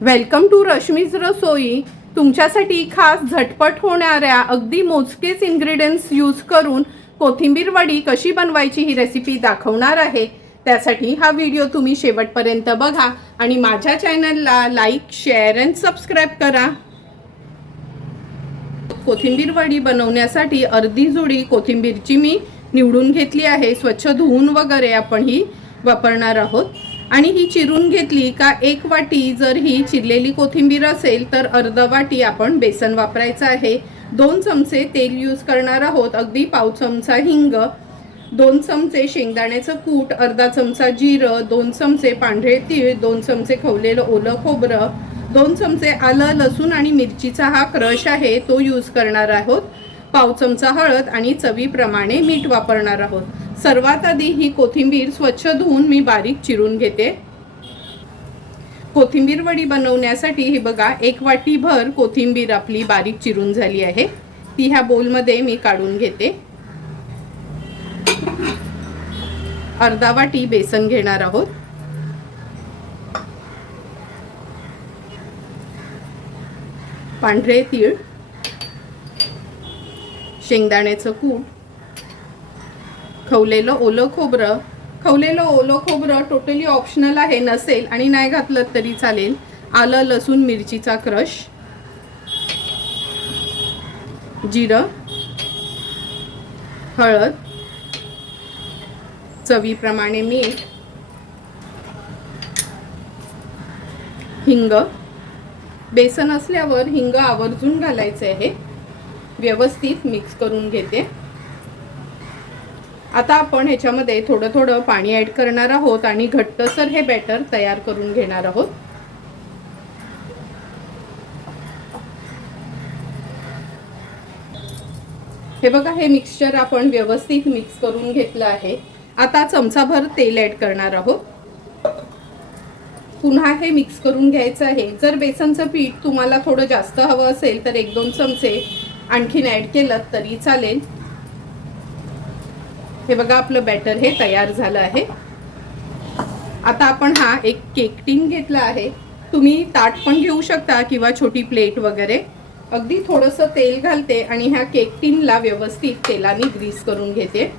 Welcome to Rashmi's रसोई। तुमच्यासाठी खास झटपट होणाऱ्या अगदी मोजकेच इन्ग्रेडियंट्स यूज करून कोथिंबीर वडी कशी बनवायची ही रेसिपी दाखवणार आहे। त्यासाठी हा व्हिडिओ तुम्ही शेवटपर्यंत बघा आणि माझ्या चॅनलला लाईक, शेअर अँड सबस्क्राईब करा। कोथिंबीर वडी बनवण्यासाठी अर्धी जुडी कोथिंबीरची मी निवडून घेतली आहे। स्वच्छ धुवून वगैरे आपण ही वापरणार आहोत आणि ही चिरून घेतली का एक वाटी जर ही चिरलेली कोथिंबीर असेल तर अर्धा वाटी आपण बेसन वापरायचं आहे। 2 चमचे तेल यूज करणार आहोत, अगदी पाव चमचा हिंग, 2 चमचे शेंगदाण्याचं कूट, अर्धा चमचा जिरं, 2 चमचे पांढरे तीळ, 2 चमचे खवलेलं ओलं खोबरं, 2 चमचे आलं लसूण आणि मिरचीचा हा क्रश आहे तो यूज करणार आहोत, पाव चमचा हळद आणि चवीप्रमाणे मीठ वापरणार आहोत। सर्वात आधी ही कोथिंबीर स्वच्छ धुवून मी बारीक चिरून घेते। कोथिंबीर वडी बनवण्यासाठी हे बघा 1 वाटी भर कोथिंबीर आपली बारीक चिरून झाली आहे, ती ह्या बोलमध्ये मी काढून घेते। अर्धा वाटी बेसन घेणार आहोत, पांढरे तीळ, शेंगदाण्याचं कूट, खवलेलं ओलं खोबरं। खवलेलं ओलं खोबरं टोटली ऑप्शनल आहे, नसेल आणि नाही घातलं तरी चालेल। आलं लसूण मिरचीचा क्रश, जिरं, हळद, चवीप्रमाणे मीठ, हिंग। बेसन असल्यावर हिंग आवर्जून घालायचे आहे। व्यवस्थित मिक्स करून घेते। आता आपण ह्याच्यामध्ये थोडं थोडं पाणी ॲड करणार आहोत आणि घट्टसर हे बॅटर तयार करून घेणार आहोत। हे बघा, हे मिक्सचर आपण व्यवस्थित मिक्स करून घेतलं आहे। आता चमचाभर तेल ॲड करणार आहोत, पुन्हा हे मिक्स करून घ्यायचं आहे। जर बेसनचं पीठ तुम्हाला थोडं जास्त हवं असेल तर 1-2 चमचे आणखीन ॲड केलं तरी चालेल। हे बघा, आपलं बॅटर हे तयार झालं आहे। आता आपण हा एक केक टिन घेतला आहे, तुम्ही ताट पण घेऊ शकता किंवा छोटी प्लेट वगैरे। अगदी थोडंसं तेल घालते आणि ह्या केक टिनला व्यवस्थित तेलाने ग्रीस करून घेते।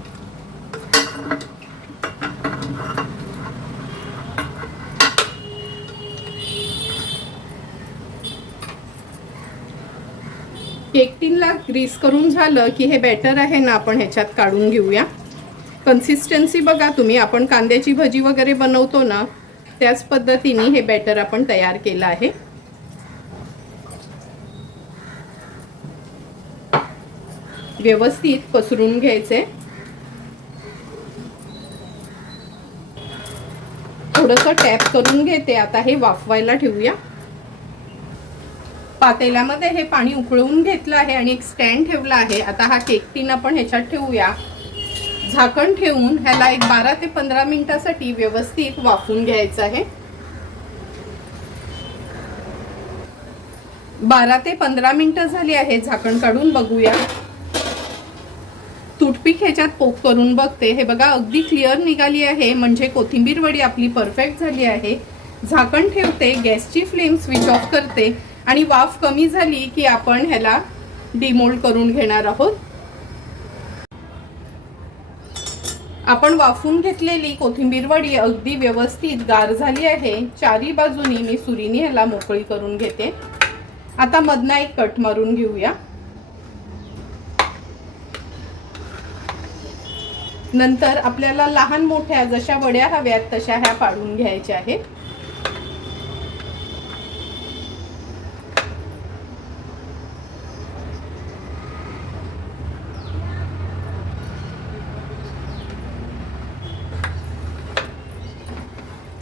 केक टिनला ग्रीस करून झालं की हे बॅटर आहे ना आपण ह्याच्यात काढून घेऊया। कन्सिस्टन्सी बघा तुम्ही, आपण कांद्याची भजी वगैरे बनवतो ना त्याच पद्धतीने हे बॅटर आपण तयार केलं आहे। व्यवस्थित पसरून घ्यायचे। थोडंसं टॅप करून घेते। आता हे वाफवायला ठेवूया। पातेल्यामध्ये हे पाणी उकळवून घेतलं आहे आणि एक स्टँड ठेवला आहे। आता हा केक टिन आपण ह्याच्यात ठेवूया। झाकण ठेवून ह्याला एक 12 ते 15 मिनिटांसाठी व्यवस्थित वाफवून घ्यायचं आहे। 12 ते 15 मिनिटं झाली आहे, झाकण काढून बघूया। टूथपिक ह्याच्यात पोक करून बघते। हे बघा, अगदी क्लिअर निघाली आहे, म्हणजे कोथिंबीर वडी आपली परफेक्ट झाली आहे। झाकण ठेवते, गॅसची फ्लेम स्विच ऑफ करते आणि वाफ कमी झाली की आपण ह्याला डिमोल्ड करून घेणार आहोत। आपण वाफवून घेतलेली कोथिंबीर वडी अगदी व्यवस्थित गार झाली आहे। चारी बाजूनी मी सुरीने ह्याला मोकळी करून घेते। आता मधनं एक कट मारून घेऊया। नंतर आपल्याला लहान मोठ्या जशा वड्या हव्यात तशा ह्या पाडून घ्यायच्या आहेत।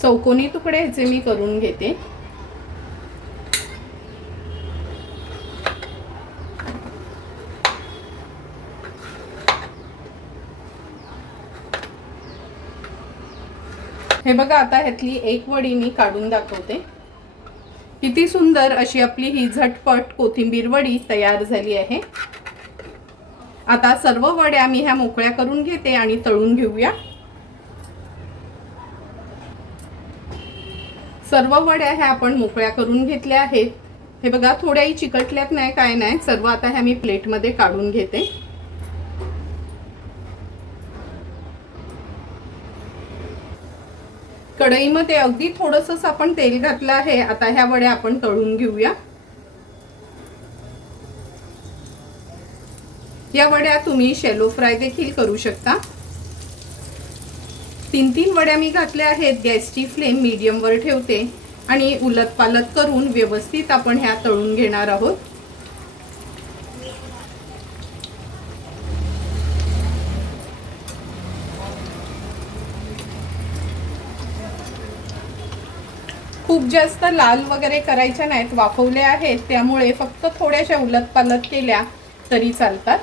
चौकोनी तुकडे ह्याचे मी करून घेते। हे बघा, आता ह्यातली एक वडी मी काढून दाखवते। किती सुंदर अशी आपली ही झटपट कोथिंबीर वडी तयार झाली आहे। आता सर्व वड्या मी ह्या मोकळ्या करून घेते आणि तळून घेऊया। सर्व वड्या ह्या आपण मोकळ्या करून घेतल्या आहेत। हे बघा थोड्याही चिकटल्यात नाही, काय नाही, सर्व आता ह्या मी प्लेटमध्ये काढून घेते। कढईमध्ये अगदी थोडंसंच आपण तेल घातलं आहे। आता ह्या वड्या आपण तळून घेऊया। या वड्या तुम्ही शॅलो फ्राय देखील करू शकता। 3-3 वड्या मी घातल्या आहेत। गॅसची फ्लेम मीडियम वर ठेवते आणि उलटपालट करून व्यवस्थित आपण ह्या तळून घेणार आहोत। खूप जास्त लाल वगैरे करायच्या नाहीत, वाफवले आहेत त्यामुळे फक्त थोड्याशा उलटपालट केल्या तरी चालतात।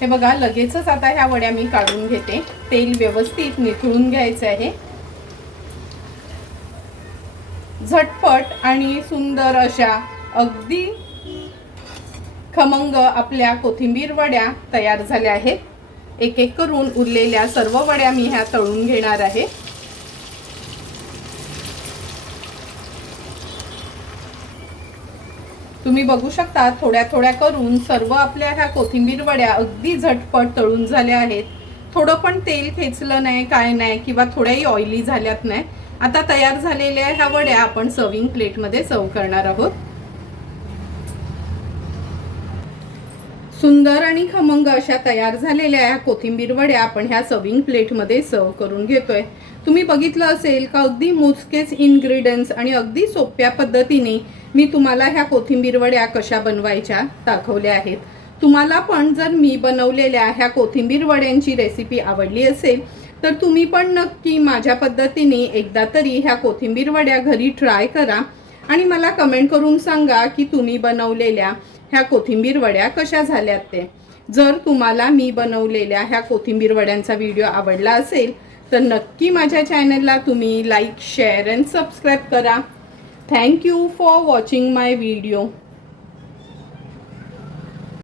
हे बघा लगेचच आता ह्या वड्या मी काढून घेते। तेल व्यवस्थित निथळून घ्यायचं आहे। झटपट आणि सुंदर अशा अगदी खमंग आपल्या कोथिंबीर वड्या तयार झाल्या आहेत। एक एक करून उरलेल्या सर्व वड्या मी ह्या तळून घेणार आहे। तुम्ही बघू शकता थोड्या थोड्या करून सर्व आपल्या ह्या कोथिंबीर वड्या अगदी झटपट तळून झाल्या आहेत। थोडं पण तेल खेचलं नाही, काय नाही, किंवा थोड्याही ऑइली झाल्यात नाही। आता तयार झालेल्या ह्या वड्या आपण सर्विंग प्लेटमध्ये सर्व करणार आहोत। सुंदर आणि खमंग अशा तयार झालेल्या ह्या कोथिंबीर वड्या आपण ह्या सर्विंग प्लेटमध्ये सर्व करून घेतोय। तुम्ही बघितलं असेल का अगदी मोजकेच इन्ग्रेडियंट्स आणि अगदी सोप्या पद्धतीने मी तुम्हाला ह्या कोथिंबीर वड्या कशा बनवायच्या दाखवल्या आहेत। तुम्हाला पण जर मी बनवलेल्या ह्या कोथिंबीर वड्यांची रेसिपी आवडली असेल तर तुम्ही पण नक्की माझ्या पद्धतीने एकदा तरी ह्या कोथिंबीर वड्या घरी ट्राय करा आणि मला कमेंट करून सांगा की तुम्ही बनवलेल्या ह्या कोथिंबीर वड्या कशा झाल्यात ते। जर तुम्हाला मी बनवलेल्या ह्या कोथिंबीर वड्यांचा व्हिडिओ आवडला असेल तर नक्की माझ्या चॅनलला तुम्ही लाईक, शेअर अँड सबस्क्राईब करा। Thank you for watching my video.